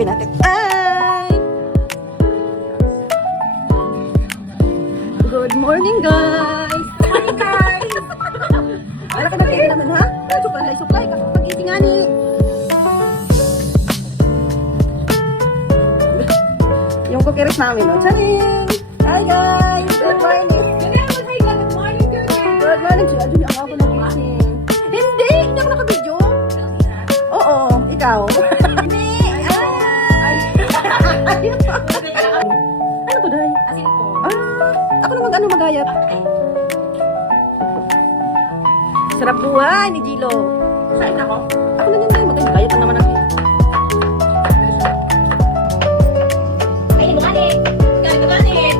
Open natin. Ay! Good morning, guys! Good morning, guys! Wala ka nag-game naman, ha? Supply. Pag-ising nga ni. Yung kukiris namin, no? Charing! Hi, guys! Good morning! Good morning! Good morning! Hindi ako nagising. Hindi ako nakabidyo. Oo, ikaw. Hindi! Ano to, Day? Asin po. Ako na magayat. Sarap buhay ni Gilo. Saan ako? Ako na yun, Day. Magayat na naman ako. Ay, bumalit. Bumalit.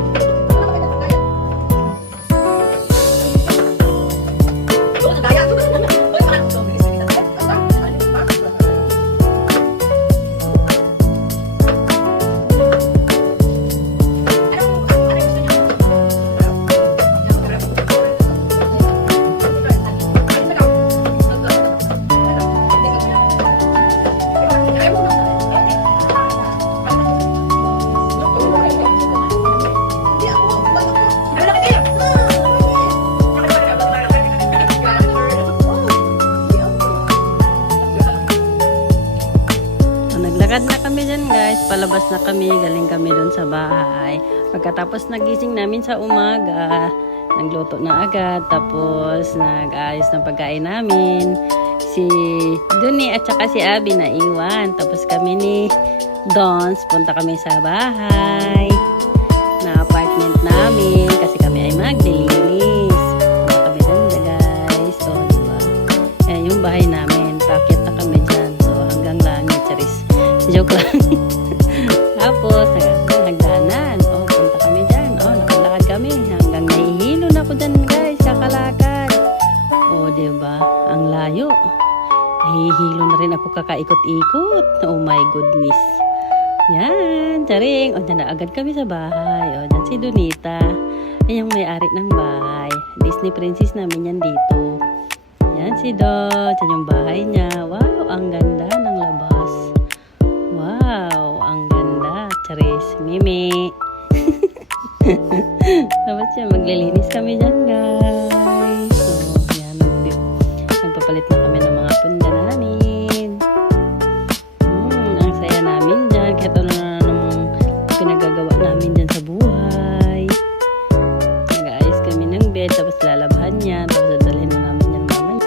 Naglakad na kami dyan, guys. Palabas na kami. Galing kami dun sa bahay. Pagkatapos nagising namin sa umaga, nagluto na agad. Tapos nag-ayos ng pagkain namin. Si Duni at saka si Abby na iwan. Tapos kami ni Dons, punta kami sa bahay na apartment namin kasi kami ay maglilinis. Punta kami dyan, guys. So, diba? Ayan yung bahay namin. Paket na kami dyan. So, hanggang langit. Charis. Joke lang. Tapos, nagdanan. Oh, punta kami dyan. Oh, nakalakad kami. Hanggang nahihilo na ako dyan, guys. Kakalakad. Oh, diba? Ang layo. Nahihilo na rin ako kakaikot-ikot. Oh my goodness. Yan. Charing. Oh, dyan na agad kami sa bahay. Oh, dyan si Donita. Yan yung may-ari ng bahay. Disney princess namin yan dito. Yan si Dot. Yan yung bahay niya. Wow, ang ganda ng labas. Wow, ang ganda. Charis, Mimi. Tapos yan, maglilinis kami dyan, guys. So, yan. Nagpapalit na kami ng mga punda namin. Ang saya namin dyan. Kaya ito na namang pinagagawa namin dyan sa buhay. Nag-aayos kami ng bed. Tapos lalabhan niya. Tapos dadalhin na namin yan naman.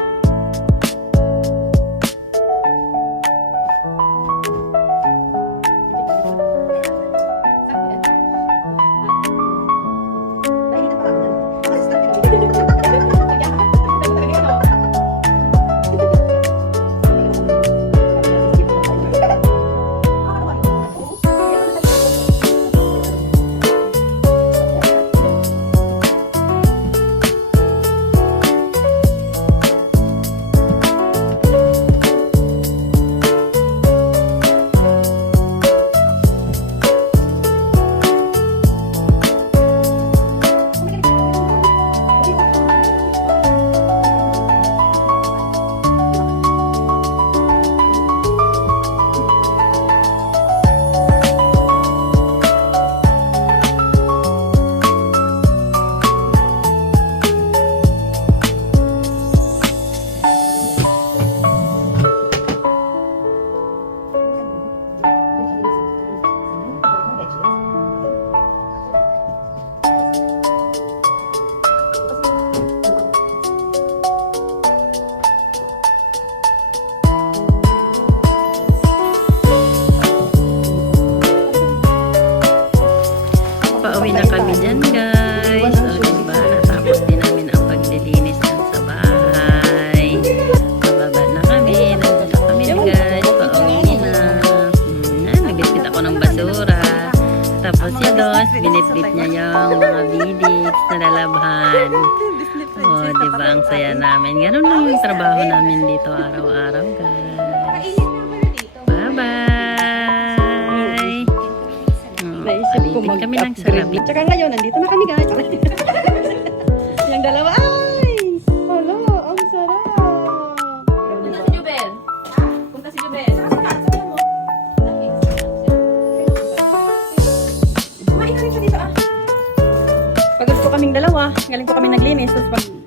Pauwi na kami dyan, guys. So, diba? Natapos din namin ang paglilinis dyan sa bahay. Bababa na kami. Nandun na kami, guys. Pauwi na. Nagbitbit ako ng basura. Tapos si Dos, binitbit niya yung mga bidiks na lalabhan. Oh, diba? Ang saya namin. Ganun lang yung trabaho namin dito araw-araw, guys. Bye-bye! Naisip ko Alipin kami ng salamin. Tsaka ngayon, nandito na kami, guys. Yung dalawa, ay! Hala, ang sarap! Punta si Jubel. Punta si Jubel. Saka si Kat, sabi mo. galing po kami naglinis. Tapos pag